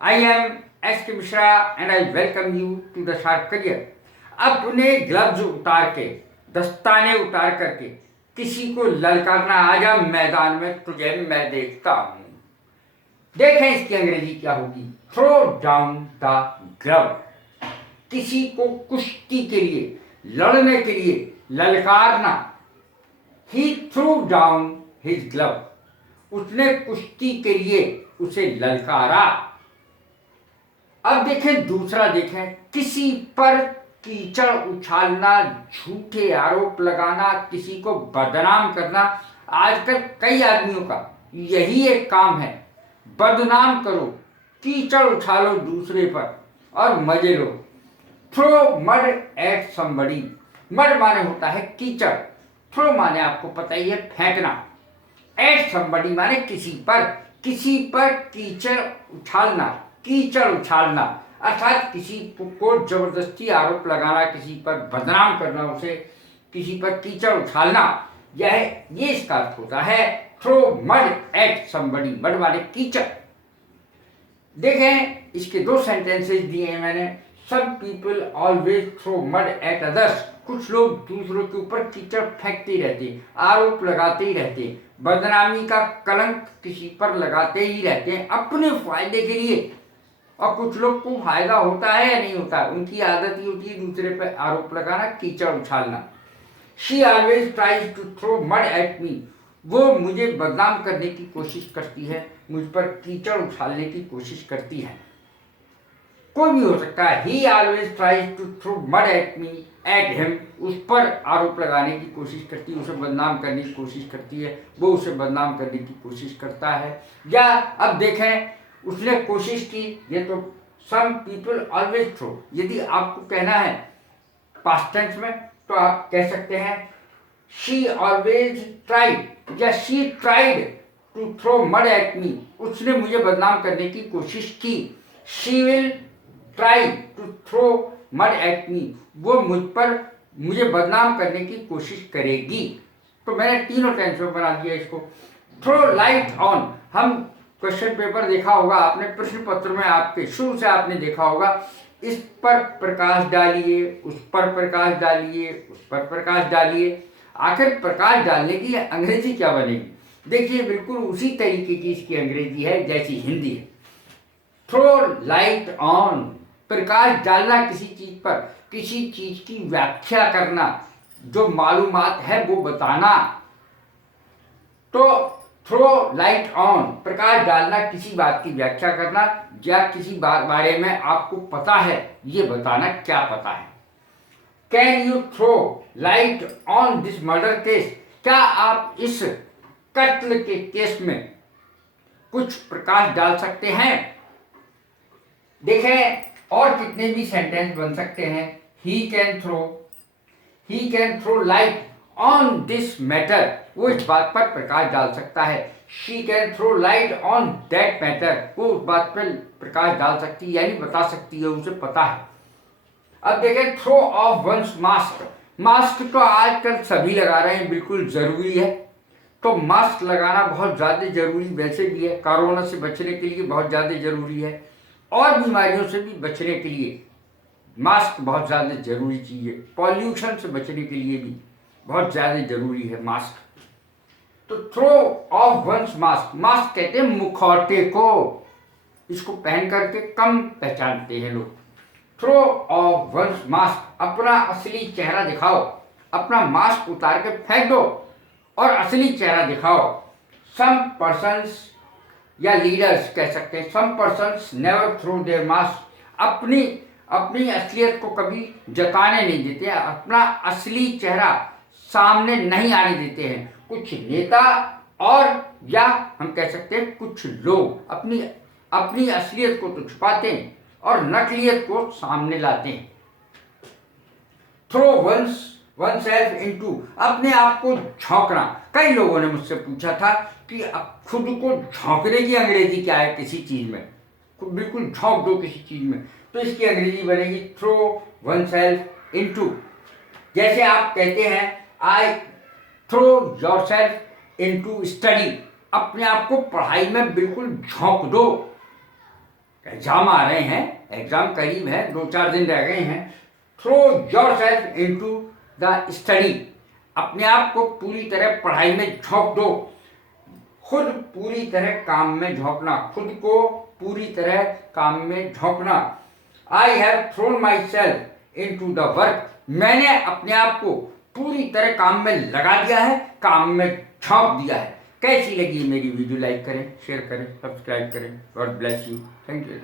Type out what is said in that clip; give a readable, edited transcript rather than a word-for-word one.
I am S.K. Mishra and I welcome you to the Sharp Career. अपने gloves उतार के, दस्ताने उतार करके किसी को ललकारना, आजा मैदान में तुझे मैं देखता हूं। देखें इसकी अंग्रेजी क्या होगी। Throw down the glove. किसी को कुश्ती के लिए, लड़ने के लिए ललकारना। He threw down his glove. उसने कुश्ती के लिए उसे ललकारा। अब देखें दूसरा, देखें किसी पर कीचड़ उछालना, झूठे आरोप लगाना, किसी को बदनाम करना। आजकल कई आदमियों का यही एक काम है, बदनाम करो, कीचड़ उछालो दूसरे पर और मजे लो। Throw mud at somebody. Mud माने होता है कीचड़, थ्रो माने आपको पता ही है फेंकना, एट समबडी माने किसी पर कीचड़ उछालना, कीचड़ उछालना अर्थात किसी को जबरदस्ती आरोप लगाना, किसी पर बदनाम करना, उसे किसी पर कीचड़ उछालना, ये इसका अर्थ होता है throw mud at somebody. Mud माने कीचड़। देखें इसके दो सेंटेंसेस दिए हैं मैंने। Some people always throw mud at others. कुछ लोग दूसरों के ऊपर कीचड़ फेंकते ही रहते, आरोप लगाते ही रहते, बदनामी का कलंक किसी पर लगाते ही रहते हैं अपने फायदे के लिए। और कुछ लोग को फायदा होता है या नहीं होता, उनकी आदत ही होती है दूसरे पर आरोप लगाना, कीचड़ उछालना। She always tries to throw mud at me. वो मुझे बदनाम करने की कोशिश करती है, मुझ पर कीचड़ उछालने की कोशिश करती है। कोई भी हो सकता है। He always tries to throw mud at me, at him. उस पर आरोप लगाने की कोशिश करती है, उसे बदनाम करने की कोशिश करती है, वो उसे बदनाम करने की कोशिश करता है। या अब देखें उसने कोशिश की, ये तो सम पीपल ऑलवेज थ्रो। यदि आपको कहना है पास्ट टेंस में तो आप कह सकते हैं शी ऑलवेज ट्राइड या she tried to throw mud at me. उसने मुझे बदनाम करने की कोशिश की। She will try to throw mud at me. वो मुझे बदनाम करने की कोशिश करेगी। तो मैंने तीनों टेंस में बना दिया इसको। Throw light on. हम क्वेश्चन पेपर देखा होगा आपने, प्रश्न पत्र में आपके शुरू से आपने देखा होगा, इस पर प्रकाश डालिए, उस पर प्रकाश डालिए, उस पर प्रकाश डालिए। आखिर प्रकाश डालने की अंग्रेजी क्या बनेगी? देखिए बिल्कुल उसी तरीके की इसकी अंग्रेजी है जैसी हिंदी है। थ्रो लाइट ऑन, प्रकाश डालना किसी चीज पर, किसी चीज की व्याख्या करना, जो मालूमात है वो बताना। तो थ्रो लाइट ऑन, प्रकाश डालना, किसी बात की व्याख्या करना, या किसी बारे में आपको पता है ये बताना, क्या पता है। Can you throw light on this murder case. क्या आप इस कत्ल के केस में कुछ प्रकाश डाल सकते हैं? देखें और कितने भी सेंटेंस बन सकते हैं। He can throw light on this matter. वो इस बात पर प्रकाश डाल सकता है। She can throw light on that matter. वो उस बात पर प्रकाश डाल सकती है, यानी बता सकती है, उसे पता है। अब देखें throw off one's mask. Mask तो आजकल सभी लगा रहे हैं, बिल्कुल जरूरी है। तो मास्क लगाना बहुत ज़्यादा जरूरी वैसे भी है, कोरोना से बचने के लिए बहुत ज़्यादा जरूरी है, और बीमारियों से भी बचने के लिए मास्क बहुत ज़्यादा जरूरी चीज़ है। पॉल्यूशन से बचने के लिए भी बहुत ज़्यादा जरूरी है मास्क। तो throw off one's mask, mask कहते हैं मुखौटे को, इसको पहन करके कम पहचानते हैं लोग। थ्रो ऑफ वंस मास्क, अपना असली चेहरा दिखाओ, अपना मास्क उतार के फेंक दो और असली चेहरा दिखाओ। सम पर्सन्स या लीडर्स कह सकते हैं, some persons never throw their mask. अपनी असलियत को कभी जताने नहीं देते, अपना असली चेहरा सामने नहीं आने देते हैं। कुछ नेता और या हम कह सकते हैं कुछ लोग अपनी असलियत को तो छुपाते हैं और नकलियत को सामने लाते हैं। थ्रो वन सेल्फ इनटू, अपने आप को झोंकना। कई लोगों ने मुझसे पूछा था कि अब खुद को झोंकने की अंग्रेजी क्या है किसी चीज में, बिल्कुल झोंक दो किसी चीज में। तो इसकी अंग्रेजी बनेगी थ्रो वन सेल्फ इनटू। जैसे आप कहते हैं I throw yourself into study, अपने आप को पढ़ाई में बिल्कुल झोंक दो। एग्जाम आ रहे हैं, एग्जाम करीब है, 2-4 दिन रह गए हैं। Throw yourself into the study, अपने आप को पूरी तरह पढ़ाई में झोंक दो, खुद पूरी तरह काम में झोंकना, खुद को पूरी तरह काम में झोंकना। I have thrown myself into the work, मैंने अपने आप को पूरी तरह काम में लगा दिया है, काम में झोंक दिया है। कैसी लगी मेरी वीडियो? लाइक करें, शेयर करें, सब्सक्राइब करें। God bless you. Thank you.